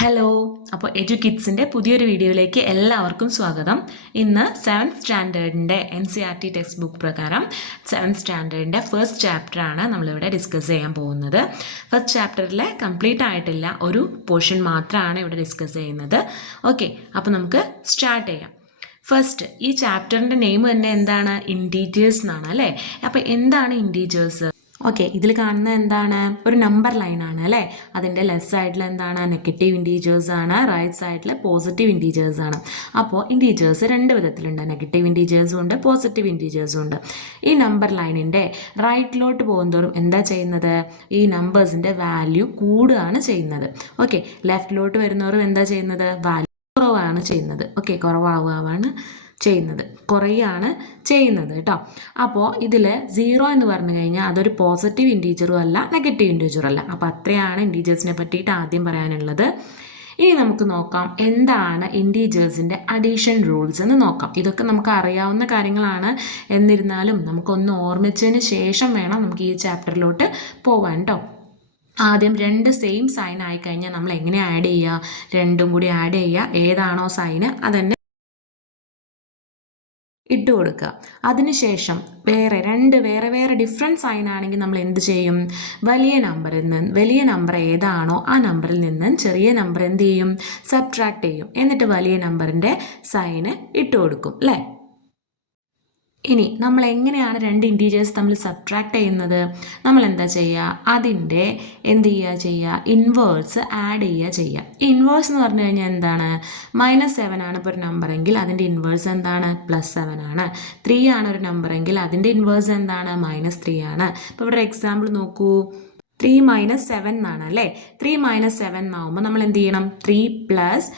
Hello, അപ്പോൾ എഡ്യൂകിഡ്സിൻ്റെ പുതിയൊരു വീഡിയോയിലേക്ക് എല്ലാവർക്കും സ്വാഗതം. ഇന്ന് 7th സ്റ്റാൻഡേർഡിൻ്റെ NCERT ടെക്സ്റ്റ് ബുക്ക് പ്രകാരം 7th സ്റ്റാൻഡേർഡിൻ്റെ ഫസ്റ്റ് ചാപ്റ്ററാണ് നമ്മളിവിടെ ഡിസ്കസ് ചെയ്യാൻ പോകുന്നത്. ഫസ്റ്റ് ചാപ്റ്ററിൽ കംപ്ലീറ്റ് ആയിട്ടില്ല, ഒരു പോർഷൻ മാത്രമാണ് ഇവിടെ ഡിസ്കസ് ചെയ്യുന്നത്. ഓക്കെ, അപ്പോൾ നമുക്ക് സ്റ്റാർട്ട് ചെയ്യാം. ഫസ്റ്റ്, ഈ ചാപ്റ്ററിൻ്റെ നെയിം തന്നെ എന്താണ്? ഇൻറ്റീജേഴ്സ് എന്നാണ് അല്ലേ? അപ്പോൾ എന്താണ് ഇൻറ്റീജേഴ്സ്? ഓക്കെ, ഇതിൽ കാണുന്നത് എന്താണ്? ഒരു നമ്പർ ലൈനാണ് അല്ലേ? അതിൻ്റെ ലെഫ്റ്റ് സൈഡിൽ എന്താണ്? നെഗറ്റീവ് ഇൻറ്റീജേഴ്സ് ആണ്, റൈറ്റ് സൈഡിൽ പോസിറ്റീവ് ഇൻറ്റീജേഴ്സ് ആണ്. അപ്പോൾ ഇൻറ്റീജേഴ്സ് രണ്ട് വിധത്തിലുണ്ട്, നെഗറ്റീവ് ഇൻറ്റീജേഴ്സും ഉണ്ട്, പോസിറ്റീവ് ഇൻറ്റീജേഴ്സും ഉണ്ട്. ഈ നമ്പർ ലൈനിൻ്റെ റൈറ്റിലോട്ട് പോകുന്തോറും എന്താ ചെയ്യുന്നത്? ഈ നമ്പേഴ്സിൻ്റെ വാല്യൂ കൂടുകയാണ് ചെയ്യുന്നത്. ഓക്കെ, ലെഫ്റ്റിലോട്ട് വരുന്നവരും എന്താ ചെയ്യുന്നത്? വാല്യൂ കുറവാണ് ചെയ്യുന്നത്. ഓക്കെ, കുറവാണ് ചെയ്യുന്നത്, കുറയാണ് ചെയ്യുന്നത് കേട്ടോ. അപ്പോൾ ഇതിൽ 0 എന്ന് പറഞ്ഞു കഴിഞ്ഞാൽ അതൊരു പോസിറ്റീവ് ഇൻറ്റീജറും അല്ല, നെഗറ്റീവ് ഇൻറ്റീജറും അല്ല. അപ്പോൾ അത്രയാണ് ഇൻറ്റീജേഴ്സിനെ പറ്റിയിട്ട് ആദ്യം പറയാനുള്ളത്. ഇനി നമുക്ക് നോക്കാം എന്താണ് ഇൻറ്റീജേഴ്സിൻ്റെ അഡീഷൻ റൂൾസ് എന്ന് നോക്കാം. ഇതൊക്കെ നമുക്ക് അറിയാവുന്ന കാര്യങ്ങളാണ്, എന്നിരുന്നാലും നമുക്കൊന്ന് ഓർമ്മിച്ചതിന് ശേഷം വേണം നമുക്ക് ഈ ചാപ്റ്ററിലോട്ട് പോകാൻ കേട്ടോ. ആദ്യം രണ്ട് സെയിം സൈൻ ആയിക്കഴിഞ്ഞാൽ നമ്മൾ എങ്ങനെ ആഡ് ചെയ്യുക? രണ്ടും കൂടി ആഡ് ചെയ്യുക, ഏതാണോ സൈന് അതന്നെ ഇട്ട് കൊടുക്കുക. അതിനുശേഷം വേറെ വേറെ ഡിഫറെൻറ്റ് സൈൻ ആണെങ്കിൽ നമ്മൾ എന്ത് ചെയ്യും? വലിയ നമ്പർ ഏതാണോ ആ നമ്പറിൽ നിന്ന് ചെറിയ നമ്പർ എന്ത് ചെയ്യും? സബ്ട്രാക്ട് ചെയ്യും. എന്നിട്ട് വലിയ നമ്പറിൻ്റെ സൈന് ഇട്ട് കൊടുക്കും അല്ലേ? ഇനി നമ്മൾ എങ്ങനെയാണ് രണ്ട് ഇൻറ്റീജേഴ്സ് തമ്മിൽ സബ്ട്രാക്ട് ചെയ്യുന്നത്? നമ്മൾ എന്താ ചെയ്യുക? അതിൻ്റെ എന്ത് ചെയ്യുക? ഇൻവേഴ്സ് ആഡ് ചെയ്യുക. ഇൻവേഴ്സ് എന്ന് പറഞ്ഞു കഴിഞ്ഞാൽ എന്താണ്? -7 ആണ് ഇപ്പോൾ ഒരു നമ്പറെങ്കിൽ അതിൻ്റെ ഇൻവേഴ്സ് എന്താണ്? +7 ആണ്. 3 ആണ് ഒരു നമ്പറെങ്കിൽ അതിൻ്റെ ഇൻവേഴ്സ് എന്താണ്? -3 ആണ്. ഇപ്പോൾ ഇവിടെ എക്സാമ്പിൾ നോക്കൂ, 3 - 7 എന്നാണ് അല്ലേ? 3 - 7 എന്നാവുമ്പോൾ നമ്മൾ എന്ത് ചെയ്യണം? 3 +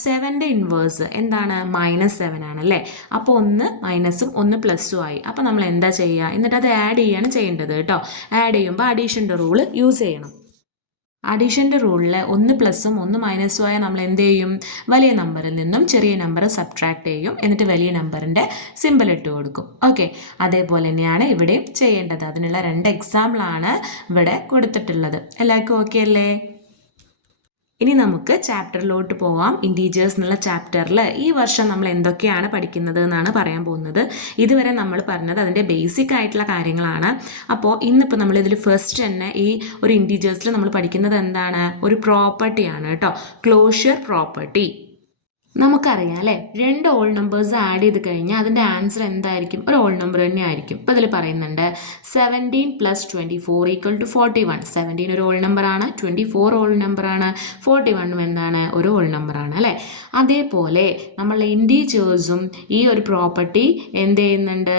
7ൻ്റെ ഇൻവേഴ്സ് എന്താണ്? -7 ആണ് അല്ലേ? അപ്പോൾ ഒന്ന് മൈനസും ഒന്ന് പ്ലസ്സും ആയി. അപ്പോൾ നമ്മൾ എന്താ ചെയ്യുക? എന്നിട്ട് അത് ആഡ് ചെയ്യാണ് ചെയ്യേണ്ടത് കേട്ടോ. ആഡ് ചെയ്യുമ്പോൾ അഡീഷൻ്റെ റൂൾ യൂസ് ചെയ്യണം. അഡീഷൻ്റെ റൂളിൽ ഒന്ന് പ്ലസും ഒന്ന് മൈനസും ആയ നമ്മൾ എന്ത് ചെയ്യും? വലിയ നമ്പറിൽ നിന്നും ചെറിയ നമ്പർ സബ്ട്രാക്ട് ചെയ്യും, എന്നിട്ട് വലിയ നമ്പറിൻ്റെ സിമ്പിൾ ഇട്ട് കൊടുക്കും. ഓക്കെ, അതേപോലെ തന്നെയാണ് ഇവിടെയും ചെയ്യേണ്ടത്. അതിനുള്ള 2 എക്സാമ്പിളാണ് ഇവിടെ കൊടുത്തിട്ടുള്ളത്. എല്ലാവർക്കും ഓക്കെ അല്ലേ? ഇനി നമുക്ക് ചാപ്റ്ററിലോട്ട് പോവാം. ഇൻറ്റീജേഴ്സ് എന്നുള്ള ചാപ്റ്ററിൽ ഈ വർഷം നമ്മൾ എന്തൊക്കെയാണ് പഠിക്കുന്നത് എന്നാണ് പറയാൻ പോകുന്നത്. ഇതുവരെ നമ്മൾ പറഞ്ഞത് അതിൻ്റെ ബേസിക് ആയിട്ടുള്ള കാര്യങ്ങളാണ്. അപ്പോൾ ഇന്നിപ്പോൾ നമ്മൾ ഇതിൽ ഫസ്റ്റ് തന്നെ ഈ ഒരു ഇൻറ്റീജേഴ്സിൽ നമ്മൾ പഠിക്കുന്നത് എന്താണ്? ഒരു പ്രോപ്പർട്ടിയാണ് കേട്ടോ, ക്ലോഷർ പ്രോപ്പർട്ടി. നമുക്കറിയാം അല്ലേ, 2 ഓൾ നമ്പേഴ്സ് ആഡ് ചെയ്ത് കഴിഞ്ഞാൽ അതിൻ്റെ ആൻസർ എന്തായിരിക്കും? ഒരു ഓൾ നമ്പർ തന്നെ ആയിരിക്കും. ഇപ്പോൾ ഇതിൽ പറയുന്നുണ്ട് 17 + 24 = 41. 17 ഒരു ഓൾ നമ്പറാണ്, 24 ഓൾ നമ്പറാണ്, 41 എന്താണ്? ഒരു ഓൾ നമ്പറാണ് അല്ലേ? അതേപോലെ നമ്മളുടെ ഇൻറ്റീജേഴ്സും ഈ ഒരു പ്രോപ്പർട്ടി എന്ത് ചെയ്യുന്നുണ്ട്?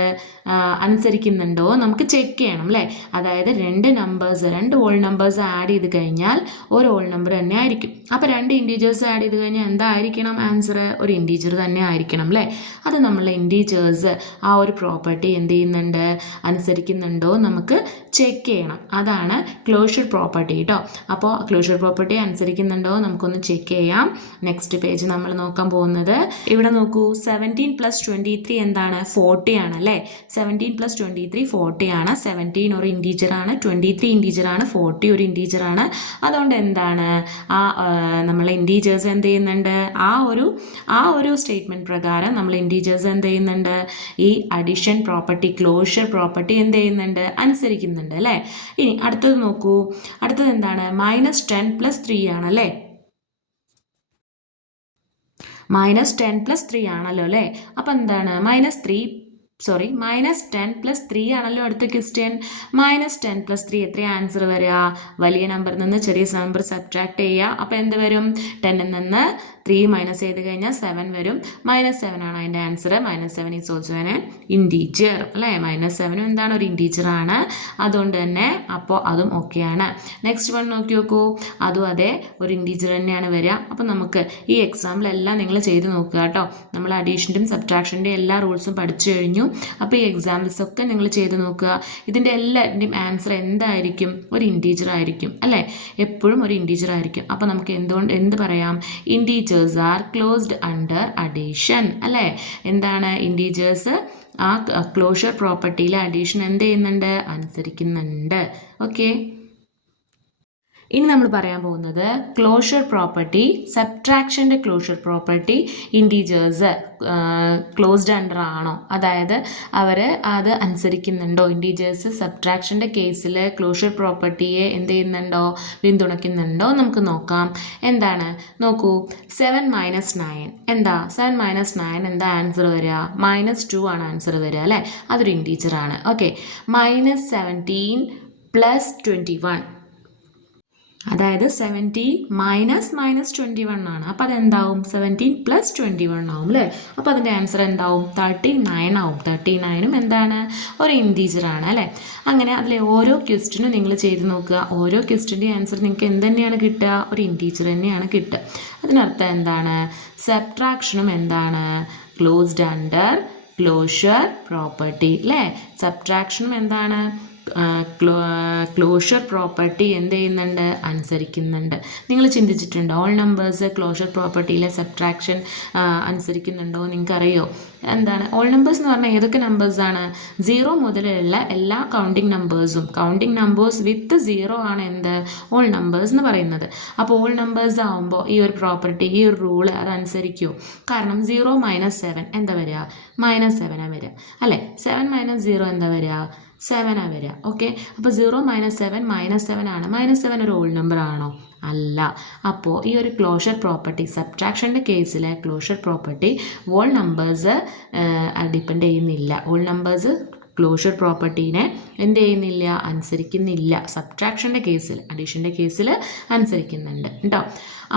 അനുസരിക്കുന്നുണ്ടോ നമുക്ക് ചെക്ക് ചെയ്യണം അല്ലേ? അതായത് 2 ഓൾ നമ്പേഴ്സ് ആഡ് ചെയ്ത് കഴിഞ്ഞാൽ ഒരു ഓൾ നമ്പർ തന്നെ ആയിരിക്കും. അപ്പോൾ 2 ഇൻറ്റീജേഴ്സ് ആഡ് ചെയ്ത് കഴിഞ്ഞാൽ എന്തായിരിക്കണം ആൻസർ? ഒരു ഇൻറ്റീജർ തന്നെ ആയിരിക്കണം അല്ലേ? അത് നമ്മളെ ഇൻറ്റീജേഴ്സ് ആ ഒരു പ്രോപ്പർട്ടി എന്ത് ചെയ്യുന്നുണ്ട്? അനുസരിക്കുന്നുണ്ടോ നമുക്ക് ചെക്ക് ചെയ്യണം. അതാണ് ക്ലോഷർ പ്രോപ്പർട്ടി കേട്ടോ. അപ്പോൾ ക്ലോഷർ പ്രോപ്പർട്ടി അനുസരിക്കുന്നുണ്ടോ നമുക്കൊന്ന് ചെക്ക് ചെയ്യാം. നെക്സ്റ്റ് പേജ് നമ്മൾ നോക്കാൻ പോകുന്നത്, ഇവിടെ നോക്കൂ, 17 + 23 എന്താണ്? 40 ആണ് അല്ലേ? 17 + 23 40 ആണ്. 17 ഒരു ഇൻറ്റീജർ ആണ്, 23 ഇൻറ്റീജർ ആണ്, 40 ഒരു ഇൻറ്റീജർ ആണ്. അതുകൊണ്ട് എന്താണ്? നമ്മളെ ഇൻറ്റീജേഴ്സ് എന്ത് ചെയ്യുന്നുണ്ട്? ആ ഒരു സ്റ്റേറ്റ്മെൻറ്റ് പ്രകാരം നമ്മൾ ഇൻറ്റീജേഴ്സ് എന്ത് ചെയ്യുന്നുണ്ട്? ഈ അഡിഷൻ പ്രോപ്പർട്ടി, ക്ലോഷർ പ്രോപ്പർട്ടി എന്ത് ചെയ്യുന്നുണ്ട്? അനുസരിക്കുന്നുണ്ട് അല്ലേ? ഇനി അടുത്തത് നോക്കൂ, അടുത്തത് എന്താണ്? -10 + 3 ആണല്ലേ? -10 + 3 ആണല്ലോ അല്ലേ? അപ്പം എന്താണ്? -10 + 3 ആണല്ലോ അടുത്ത ക്വസ്റ്റ്യൻ. -10 + 3 എത്ര ആൻസർ വരിക? വലിയ നമ്പറിൽ നിന്ന് ചെറിയ നമ്പർ സബ്ട്രാക്ട് ചെയ്യുക. അപ്പോൾ എന്ത് വരും? 10ൽ നിന്ന് 3 മൈനസ് ചെയ്ത് കഴിഞ്ഞാൽ 7 വരും. -7 ആണ് അതിൻ്റെ answer. -7 is also an integer അല്ലേ? -7 എന്താണ്? ഒരു ഇൻറ്റീജർ ആണ്. അതുകൊണ്ട് തന്നെ അപ്പോൾ അതും ഓക്കെയാണ്. നെക്സ്റ്റ് വൺ നോക്കി നോക്കൂ, അതും അതേ ഒരു ഇൻറ്റീജർ തന്നെയാണ് വരിക. അപ്പോൾ നമുക്ക് ഈ എക്സാമ്പിൾ എല്ലാം നിങ്ങൾ ചെയ്ത് നോക്കുക കേട്ടോ. നമ്മൾ അഡീഷൻ്റെയും സബ്ട്രാക്ഷൻ്റെയും എല്ലാ റൂൾസും പഠിച്ചു കഴിഞ്ഞു. അപ്പോൾ ഈ എക്സാമ്പിൾസ് ഒക്കെ നിങ്ങൾ ചെയ്ത് നോക്കുക. ഇതിൻ്റെ എല്ലാത്തിൻ്റെയും ആൻസർ എന്തായിരിക്കും? ഒരു ഇൻറ്റീജർ ആയിരിക്കും അല്ലേ? എപ്പോഴും ഒരു ഇൻറ്റീജർ ആയിരിക്കും. അപ്പോൾ നമുക്ക് എന്ത് പറയാം? Integers are closed under addition അല്ലേ? എന്താണ്? ഇൻറ്റീജേഴ്സ് ആ ക്ലോഷർ പ്രോപ്പർട്ടിയിലെ അഡീഷൻ എന്ത് ചെയ്യുന്നുണ്ട്? അനുസരിക്കുന്നുണ്ട്. ഓക്കെ, ഇനി നമ്മൾ പറയാൻ പോകുന്നത് ക്ലോഷർ പ്രോപ്പർട്ടി, സബ്ട്രാക്ഷൻ്റെ closure property. Integers closed under ആണോ, അതായത് അവർ അത് അനുസരിക്കുന്നുണ്ടോ, ഇൻറ്റീജേഴ്സ് സബ്ട്രാക്ഷൻ്റെ കേസിൽ ക്ലോഷർ പ്രോപ്പർട്ടിയെ എന്ത് ചെയ്യുന്നുണ്ടോ, പിന്തുണയ്ക്കുന്നുണ്ടോ നമുക്ക് നോക്കാം. എന്താണ് നോക്കൂ, 7 - 9 എന്താ, 7 - 9 എന്താ ആൻസർ വരിക, -2 ആണ് ആൻസർ വരിക അല്ലേ, അതൊരു ഇൻറ്റീജറാണ്. ഓക്കെ, -17 + 21, അതായത് 17 - -21 ആണ്. അപ്പോൾ അതെന്താവും, 17 + 21 ആവും അല്ലേ. അപ്പോൾ അതിൻ്റെ ആൻസർ എന്താവും, 39 ആവും. 39ഉം എന്താണ്, ഒരു ഇൻറ്റീജറാണ് അല്ലേ. അങ്ങനെ അതിലെ ഓരോ ക്വസ്റ്റിനും നിങ്ങൾ ചെയ്ത് നോക്കുക, ഓരോ ക്വസ്റ്റിൻ്റെ ആൻസർ നിങ്ങൾക്ക് എന്ത് തന്നെയാണ് കിട്ടുക, ഒരു ഇൻറ്റീജർ തന്നെയാണ് കിട്ടുക. അതിനർത്ഥം എന്താണ്, സബ്ട്രാക്ഷനും എന്താണ്, ക്ലോസ്ഡ് അണ്ടർ ക്ലോഷർ പ്രോപ്പർട്ടി അല്ലേ. സബ്ട്രാക്ഷനും എന്താണ്, ക്ലോഷർ പ്രോപ്പർട്ടി എന്ത് ചെയ്യുന്നുണ്ട്, അനുസരിക്കുന്നുണ്ട്. നിങ്ങൾ ചിന്തിച്ചിട്ടുണ്ടോ, ഓൾ നമ്പേഴ്സ് ക്ലോഷർ പ്രോപ്പർട്ടിയിലെ സബ്ട്രാക്ഷൻ അനുസരിക്കുന്നുണ്ടോ, നിങ്ങൾക്കറിയോ എന്താണ് ഓൾ നമ്പേഴ്സ് എന്ന് പറഞ്ഞാൽ ഏതൊക്കെ നമ്പേഴ്സാണ്, 0 മുതലുള്ള എല്ലാ കൗണ്ടിങ് നമ്പേഴ്സ് വിത്ത് 0 ആണ് എന്ത്, ഓൾ നമ്പേഴ്സ് എന്ന് പറയുന്നത്. അപ്പോൾ ഓൾ നമ്പേഴ്സ് ആകുമ്പോൾ ഈ ഒരു പ്രോപ്പർട്ടി, ഈ ഒരു റൂള് അതനുസരിക്കുമോ, കാരണം 0 - 7 എന്താ വരിക, -7 വരിക അല്ലേ. 7 - 0 എന്താ വരിക, 7 വരിക. ഓക്കെ, അപ്പോൾ 0 - 7 -7 ആണ്. -7 ഒരു ഓൾ നമ്പർ ആണോ, അല്ല. അപ്പോൾ ഈ ഒരു ക്ലോഷർ പ്രോപ്പർട്ടി, സബ്ട്രാക്ഷൻ്റെ കേസിലെ closure property all numbers depend ചെയ്യുന്നില്ല. ഓൾ നമ്പേഴ്സ് ക്ലോഷർ പ്രോപ്പർട്ടീനെ എന്ത് ചെയ്യുന്നില്ല, അനുസരിക്കുന്നില്ല. സബ്ട്രാക്ഷൻ്റെ കേസിൽ, അഡീഷൻ്റെ കേസിൽ അനുസരിക്കുന്നുണ്ട് കേട്ടോ.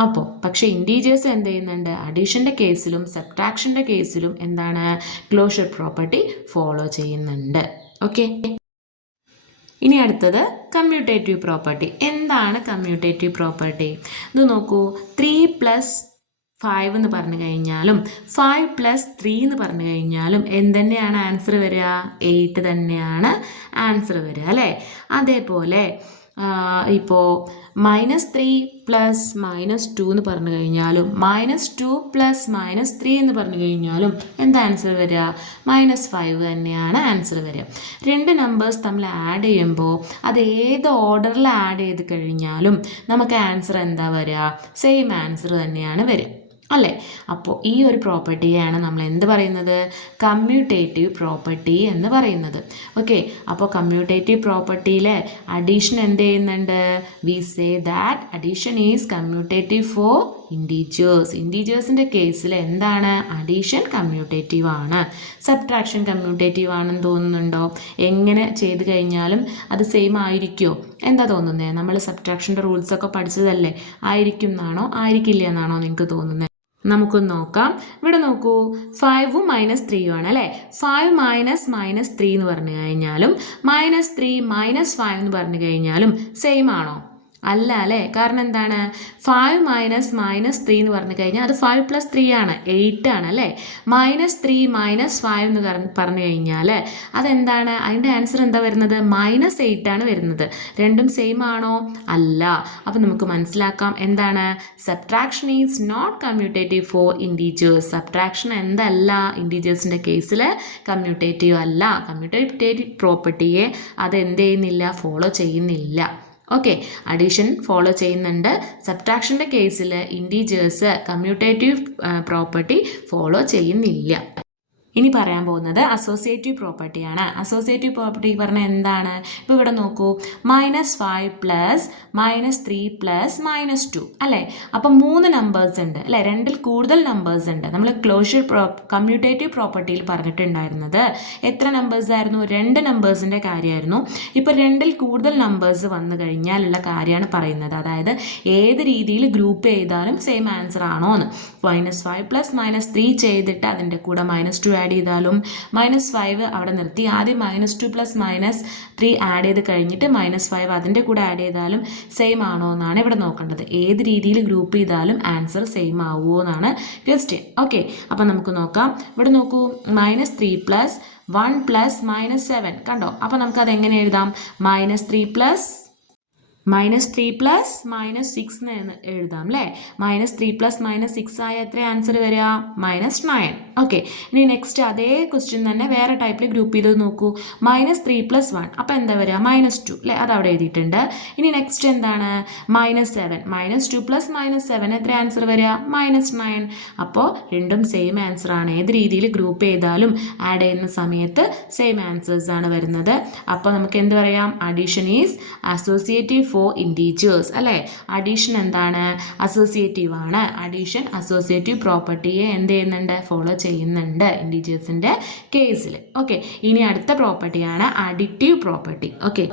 അപ്പോൾ പക്ഷേ ഇൻറ്റീജേഴ്സ് എന്ത് ചെയ്യുന്നുണ്ട്, അഡീഷൻ്റെ കേസിലും സബ്ട്രാക്ഷൻ്റെ കേസിലും എന്താണ്, ക്ലോഷർ പ്രോപ്പർട്ടി ഫോളോ ചെയ്യുന്നുണ്ട്. ഓക്കെ, ഇനി അടുത്തത് കമ്മ്യൂട്ടേറ്റീവ് പ്രോപ്പർട്ടി. എന്താണ് കമ്മ്യൂട്ടേറ്റീവ് പ്രോപ്പർട്ടി, ഇത് നോക്കൂ. 3 + 5 എന്ന് പറഞ്ഞു കഴിഞ്ഞാലും 5 + 3 എന്ന് പറഞ്ഞു കഴിഞ്ഞാലും എന്തുതന്നെയാണ് ആൻസർ വരിക, 8 തന്നെയാണ് ആൻസർ വരിക അല്ലേ. അതേപോലെ ഇപ്പോൾ -3 + -2 എന്ന് പറഞ്ഞു കഴിഞ്ഞാലും -2 + -3 എന്ന് പറഞ്ഞു കഴിഞ്ഞാലും എന്താ ആൻസർ വരിക, -5 തന്നെയാണ് ആൻസർ വരിക. രണ്ട് നമ്പേഴ്സ് തമ്മിൽ ആഡ് ചെയ്യുമ്പോൾ അത് ഏത് ഓർഡറിൽ ആഡ് ചെയ്ത് കഴിഞ്ഞാലും നമുക്ക് ആൻസർ എന്താ വരിക, സെയിം ആൻസർ തന്നെയാണ് വരിക അല്ലേ. അപ്പോൾ ഈ ഒരു പ്രോപ്പർട്ടിയാണ് നമ്മൾ എന്ത് പറയുന്നത്, കമ്മ്യൂട്ടേറ്റീവ് പ്രോപ്പർട്ടി എന്ന് പറയുന്നത്. ഓക്കെ, അപ്പോൾ കമ്മ്യൂട്ടേറ്റീവ് പ്രോപ്പർട്ടിയിലെ അഡീഷൻ എന്ത് ചെയ്യുന്നുണ്ട്, we say that addition is commutative for integers. ഇൻറ്റീജേഴ്സിൻ്റെ കേസിൽ എന്താണ്, അഡീഷൻ കമ്മ്യൂട്ടേറ്റീവ് ആണ്. സബ്ട്രാക്ഷൻ കമ്മ്യൂട്ടേറ്റീവ് ആണെന്ന് തോന്നുന്നുണ്ടോ, എങ്ങനെ ചെയ്ത് കഴിഞ്ഞാലും അത് സെയിം ആയിരിക്കുമോ, എന്താ തോന്നുന്നത്, നമ്മൾ സബ്ട്രാക്ഷൻ്റെ റൂൾസൊക്കെ പഠിച്ചതല്ലേ, ആയിരിക്കും എന്നാണോ ആയിരിക്കില്ല എന്നാണോ നിങ്ങൾക്ക് തോന്നുന്നത്. നമുക്കൊന്ന് നോക്കാം. ഇവിടെ നോക്കൂ, 5ഉം -3ഉം ആണ് അല്ലേ. 5 - -3 എന്ന് പറഞ്ഞു കഴിഞ്ഞാലും -3 - 5 എന്ന് പറഞ്ഞു കഴിഞ്ഞാലും സെയിം ആണോ, അല്ല അല്ലേ. കാരണം എന്താണ്, 5 - -3 എന്ന് പറഞ്ഞു കഴിഞ്ഞാൽ അത് 5 + 3 ആണ്, 8 ആണ് അല്ലേ. -3 - 5 എന്ന് പറഞ്ഞു കഴിഞ്ഞാൽ അതെന്താണ്, അതിൻ്റെ ആൻസർ എന്താ വരുന്നത്, -8 ആണ് വരുന്നത്. രണ്ടും സെയിം ആണോ, അല്ല. അപ്പോൾ നമുക്ക് മനസ്സിലാക്കാം എന്താണ്, subtraction is not commutative for integers. Subtraction എന്തല്ല, ഇൻറ്റീജേഴ്സിൻ്റെ കേസിൽ കമ്മ്യൂട്ടേറ്റീവ് അല്ല. കമ്മ്യൂട്ടേറ്റീവ് പ്രോപ്പർട്ടിയെ അത് എന്ത് ചെയ്യുന്നില്ല, ഫോളോ ചെയ്യുന്നില്ല. ഓക്കെ, അഡീഷൻ ഫോളോ ചെയ്യുന്നുണ്ട്. സബ്ട്രാക്ഷൻ്റെ കേസിൽ ഇൻറ്റീജേഴ്സ് കമ്മ്യൂട്ടേറ്റീവ് പ്രോപ്പർട്ടി ഫോളോ ചെയ്യുന്നില്ല. ഇനി പറയാൻ പോകുന്നത് അസോസിയേറ്റീവ് പ്രോപ്പർട്ടിയാണ്. അസോസിയേറ്റീവ് പ്രോപ്പർട്ടി പറഞ്ഞാൽ എന്താണ്, ഇപ്പോൾ ഇവിടെ നോക്കൂ, -5 + -3 + -2 അല്ലേ. അപ്പം 3 നമ്പേഴ്സ് ഉണ്ട് അല്ലേ, 2ൽ കൂടുതൽ നമ്പേഴ്സ് ഉണ്ട്. നമ്മൾ ക്ലോഷർ കമ്മ്യൂട്ടേറ്റീവ് പ്രോപ്പർട്ടിയിൽ പറഞ്ഞിട്ടുണ്ടായിരുന്നത് എത്ര നമ്പേഴ്സ് ആയിരുന്നു, 2 നമ്പേഴ്സിൻ്റെ കാര്യമായിരുന്നു. ഇപ്പോൾ 2ൽ കൂടുതൽ നമ്പേഴ്സ് വന്നു കഴിഞ്ഞാലുള്ള കാര്യമാണ് പറയുന്നത്. അതായത് ഏത് രീതിയിൽ ഗ്രൂപ്പ് ചെയ്താലും സെയിം ആൻസർ ആണോ എന്ന്. -5 + -3 ചെയ്തിട്ട് അതിൻ്റെ കൂടെ -2 ആഡ് ചെയ്താലും -5 അവിടെ നിർത്തി. ആദ്യം -2 + -3 ആഡ് ചെയ്ത് കഴിഞ്ഞിട്ട് -5 അതിൻ്റെ കൂടെ ആഡ് ചെയ്താലും സെയിം ആണോ എന്നാണ് ഇവിടെ നോക്കേണ്ടത്. ഏത് രീതിയിൽ ഗ്രൂപ്പ് ചെയ്താലും ആൻസർ സെയിം ആവുമോ എന്നാണ് ക്വസ്റ്റ്യൻ. ഓക്കെ, അപ്പം നമുക്ക് നോക്കാം. ഇവിടെ നോക്കൂ, -3 + 1 + -7 കണ്ടോ. അപ്പോൾ നമുക്കത് എങ്ങനെ എഴുതാം, -3 + -3 പ്ലസ് -6 എന്ന് എഴുതാം അല്ലേ? -3 പ്ലസ് -6 ആയ എത്ര ആൻസർ വരിക? -9. ഓക്കെ, ഇനി നെക്സ്റ്റ് അതേ ക്വസ്റ്റ്യൻ തന്നെ വേറെ ടൈപ്പിൽ ഗ്രൂപ്പ് ചെയ്ത് നോക്കൂ. -3 പ്ലസ് 1 അപ്പോൾ എന്താ വരിക? -2 അല്ലേ? അത് അവിടെ എഴുതിയിട്ടുണ്ട്. ഇനി നെക്സ്റ്റ് എന്താണ്? -7. -2 പ്ലസ് -7 എത്ര ആൻസർ വരിക? -9. അപ്പോൾ രണ്ടും സെയിം ആൻസർ ആണ്. ഏത് രീതിയിൽ ഗ്രൂപ്പ് ചെയ്താലും ആഡ് ചെയ്യുന്ന സമയത്ത് സെയിം ആൻസേഴ്സ് ആണ് വരുന്നത്. അപ്പോൾ നമുക്ക് എന്ത് പറയാം? Addition is associative for integers അല്ലേ? അഡീഷൻ എന്താണ്? അസോസിയേറ്റീവ് ആണ്. അഡീഷൻ അസോസിയേറ്റീവ് പ്രോപ്പർട്ടിയെ എന്ത് ചെയ്യുന്നുണ്ട്? ഫോളോ ചെയ്യുന്നുണ്ട് ഇൻറ്റീജേഴ്സിൻ്റെ കേസിൽ. ഓക്കെ, ഇനി അടുത്ത പ്രോപ്പർട്ടിയാണ് അഡിറ്റീവ് പ്രോപ്പർട്ടി. ഓക്കെ,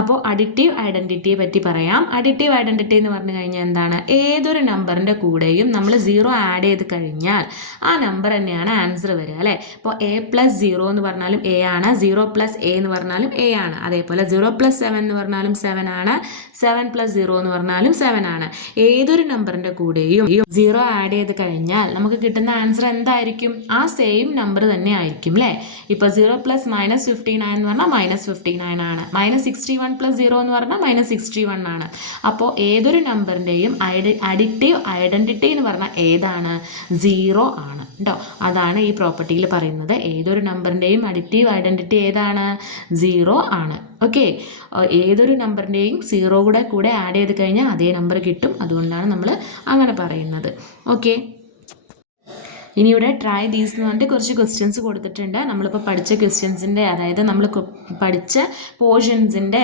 അപ്പോൾ അഡിറ്റീവ് ഐഡൻറ്റിറ്റിയെ പറ്റി പറയാം. അഡിറ്റീവ് ഐഡൻറ്റിറ്റി എന്ന് പറഞ്ഞു കഴിഞ്ഞാൽ എന്താണ്? ഏതൊരു നമ്പറിൻ്റെ കൂടെയും നമ്മൾ 0 ആഡ് ചെയ്ത് കഴിഞ്ഞാൽ ആ നമ്പർ തന്നെയാണ് ആൻസർ വരിക അല്ലേ? ഇപ്പോൾ A+0 എന്ന് പറഞ്ഞാലും A ആണ്, 0+A എന്ന് പറഞ്ഞാലും A ആണ്. അതേപോലെ 0+7 എന്ന് പറഞ്ഞാലും 7 ആണ്, 7+0 എന്ന് പറഞ്ഞാലും 7 ആണ്. ഏതൊരു നമ്പറിൻ്റെ കൂടെയും 0 ആഡ് ചെയ്ത് കഴിഞ്ഞാൽ നമുക്ക് കിട്ടുന്ന ആൻസർ എന്തായിരിക്കും? ആ സെയിം നമ്പർ തന്നെ ആയിരിക്കും അല്ലേ? ഇപ്പോൾ 0 + -59 എന്ന് പറഞ്ഞാൽ -59 ആണ്. -61 + 0 എന്ന് പറഞ്ഞാൽ -61 ആണ്. അപ്പോൾ ഏതൊരു നമ്പറിൻ്റെയും അഡിറ്റീവ് ഐഡൻറ്റിറ്റി എന്ന് പറഞ്ഞാൽ ഏതാണ്? 0 ആണ് കേട്ടോ. അതാണ് ഈ പ്രോപ്പർട്ടിയിൽ പറയുന്നത്. ഏതൊരു നമ്പറിൻ്റെയും അഡിറ്റീവ് ഐഡൻറ്റിറ്റി ഏതാണ്? 0 ആണ്. ഓക്കെ, ഏതൊരു നമ്പറിൻ്റെയും 0 കൂടെ ആഡ് ചെയ്ത് കഴിഞ്ഞാൽ അതേ നമ്പർ കിട്ടും. അതുകൊണ്ടാണ് നമ്മൾ അങ്ങനെ പറയുന്നത്. ഓക്കെ, ഇനി ഇവിടെ ട്രൈ ദീസ് എന്ന് പറഞ്ഞിട്ട് കുറച്ച് ക്വസ്റ്റ്യൻസ് കൊടുത്തിട്ടുണ്ട്. നമ്മളിപ്പോൾ പഠിച്ച ക്വസ്റ്റ്യൻസിൻ്റെ, അതായത് നമ്മൾ പഠിച്ച പോർഷൻസിൻ്റെ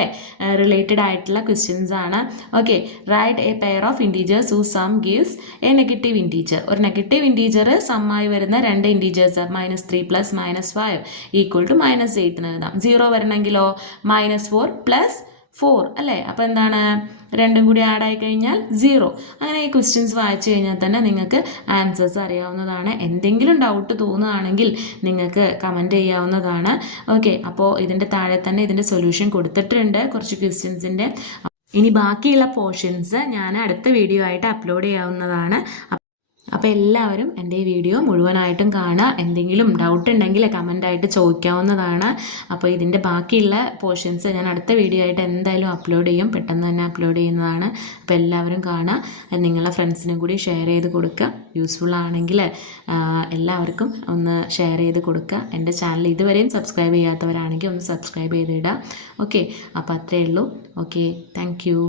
റിലേറ്റഡ് ആയിട്ടുള്ള ക്വസ്റ്റ്യൻസ് ആണ്. Okay, write a pair of integers who sum gives a negative integer. ഒരു നെഗറ്റീവ് ഇൻറ്റീജർ സമ്മായി വരുന്ന രണ്ട് ഇൻറ്റീജേഴ്സ് -3 + -5 = -8 എന്ന് എഴുതാം. 0 വരണമെങ്കിലോ -4 + 4 അല്ലേ? അപ്പോൾ എന്താണ്? രണ്ടും കൂടി ആഡ് ആയി കഴിഞ്ഞാൽ 0. അങ്ങനെ ഈ ക്വസ്റ്റ്യൻസ് വായിച്ചു കഴിഞ്ഞാൽ തന്നെ നിങ്ങൾക്ക് ആൻസേഴ്സ് അറിയാവുന്നതാണ്. എന്തെങ്കിലും ഡൗട്ട് തോന്നുകയാണെങ്കിൽ നിങ്ങൾക്ക് കമൻറ്റ് ചെയ്യാവുന്നതാണ്. ഓക്കെ, അപ്പോൾ ഇതിൻ്റെ താഴെ തന്നെ ഇതിൻ്റെ സൊല്യൂഷൻ കൊടുത്തിട്ടുണ്ട് കുറച്ച് ക്വസ്റ്റ്യൻസിൻ്റെ. ഇനി ബാക്കിയുള്ള പോർഷൻസ് ഞാൻ അടുത്ത വീഡിയോ ആയിട്ട് അപ്ലോഡ് ചെയ്യാവുന്നതാണ്. അപ്പോൾ എല്ലാവരും എൻ്റെ ഈ വീഡിയോ മുഴുവനായിട്ടും കാണുക. എന്തെങ്കിലും ഡൗട്ട് ഉണ്ടെങ്കിൽ കമൻ്റായിട്ട് ചോദിക്കാവുന്നതാണ്. അപ്പോൾ ഇതിൻ്റെ ബാക്കിയുള്ള പോർഷൻസ് ഞാൻ അടുത്ത വീഡിയോ ആയിട്ട് എന്തായാലും അപ്ലോഡ് ചെയ്യും, പെട്ടെന്ന് തന്നെ അപ്ലോഡ് ചെയ്യുന്നതാണ്. അപ്പോൾ എല്ലാവരും കാണുക, നിങ്ങളുടെ ഫ്രണ്ട്സിനും കൂടി ഷെയർ ചെയ്ത് കൊടുക്കുക. യൂസ്ഫുൾ ആണെങ്കിൽ എല്ലാവർക്കും ഒന്ന് ഷെയർ ചെയ്ത് കൊടുക്കുക. എൻ്റെ ചാനൽ ഇതുവരെയും സബ്സ്ക്രൈബ് ചെയ്യാത്തവരാണെങ്കിൽ ഒന്ന് സബ്സ്ക്രൈബ് ചെയ്തിടുക. ഓക്കെ, അപ്പോൾ അത്രയേ ഉള്ളൂ. Okay, thank you.